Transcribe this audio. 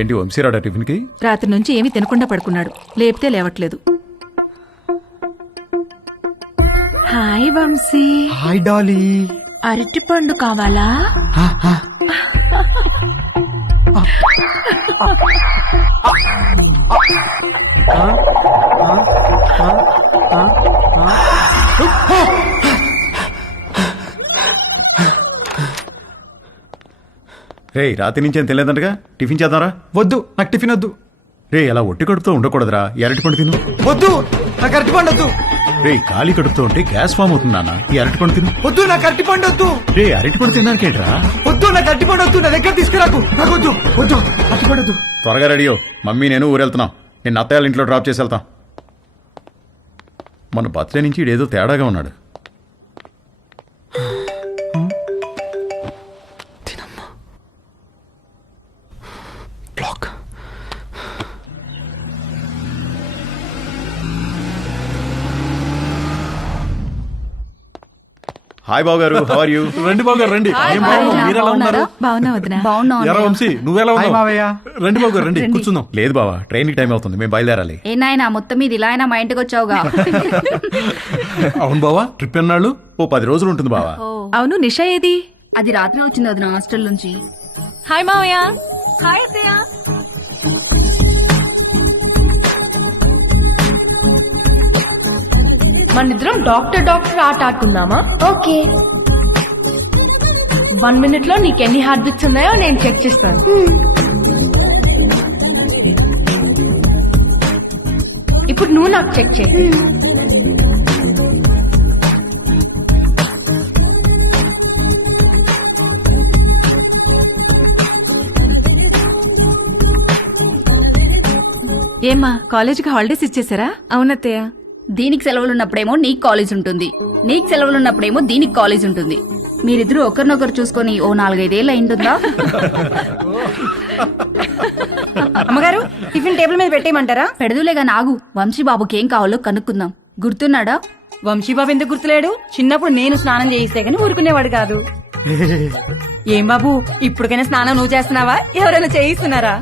ఏంటి వంశీరాడా టిఫిన్ కి? రాత్రి నుంచి ఏమీ తినకుండా పడుకున్నాడు, లేపితే లేవట్లేదు. హాయ్ వంశీ. Hi Dolly. అరటి పండు కావాలా? రే రాత్రి నుంచి ఏం తెలియదంటగా, టిఫిన్ చేద్దాంరా. వద్దు, నాకు టిఫిన్ వద్దు. రే అలా ఒట్టి కడుపుతో ఉండకూడదురా, ఈ అరటి పండు తిను. వద్దు, నాకు అరటి పండు వద్దు. రే ఖాళీ కడుపుతో ఉంటే గ్యాస్ ఫామ్ అవుతుంది నాన్న, ఈ అరటి పండు తిను. వద్దు, నాకు అరటి పండు వద్దు. రే అరటి పండు తిన్నాకేంట్రా? వద్దు, నాకు అరటి పండు వద్దు. నా దగ్గర తీసుకురాకు, నాకు వద్దు. వద్దు, అరటి పండు వద్దు. త్వరగా రెడీ మమ్మీ నేను ఊరెళ్తున్నాం. నేను అత్తయ్య ఇంట్లో డ్రాప్ చేసి వెళ్తాం. మన బర్త్డే నుంచి ఇడేదో తేడాగా ఉన్నాడు. హాయ్ బాబు గారు, హౌ ఆర్ యు? రండి బాబు గారు రండి. మీరెలా ఉన్నారు? బాగున్నా వదినా. ఎరా వంశీ, నువ్వెలా హాయ్ ఉన్నావు? మావయ్య. రండి బాబు గారు రండి, కూర్చుందాం. లేదు బావా, ట్రైన్ కి టైం అవుతుంది, మేము బయలుదేరాలి. ఏ నాయనా మొత్తం మీద ఇలా అయినా మా ఇంటికి వచ్చావుగా. అవును బావా, ట్రిప్ ఎన్నాళ్ళు? ఓ 10 రోజులు ఉంటుంది బావా. అవును నిషా ఏది? అది రాత్రి వచ్చింది వదిన హాస్టల్ నుంచి. హాయ్ మావయ్య. హాయ్ అత్తయ్య. మనిద్దరం డాక్టర్ ఆట ఆడుకుందామా? ఓకే. 1 minute లో నీకు ఎన్ని హార్ట్ బీట్స్ ఉన్నాయో నేను చెక్ చేస్తాను. ఇప్పుడు నువ్వు నాకు చెక్ చేయి. ఏమ్మా కాలేజీకి హాలిడేస్ ఇచ్చేసారా? అవునత్తయ్య. దీనికి సెలవులు ఉన్నప్పుడేమో నీకు కాలేజ్ ఉంటుంది, నీకు సెలవులు ఉన్నప్పుడేమో దీనికి కాలేజ్ ఉంటుంది. మీరిద్దరూ ఒకరినొకరు చూసుకొని ఓ 4-5 ఏళ్ళు అయింటుందా? అమ్మగారు, టిఫిన్ టేబుల్ మీద పెట్టేయమంటారా? పెడదులేగా నాగు, వంశీబాబుకి ఏం కావాలో కనుక్కుందాం. గుర్తున్నాడా? వంశీబాబు ఎందుకు గుర్తులేడు? చిన్నప్పుడు నేను స్నానం చేయిస్తే గానీ ఊరుకునేవాడు కాదు. ఏం బాబు, ఇప్పటికైనా స్నానం నువ్వు చేస్తున్నావా, ఎవరైనా చేయిస్తున్నారా?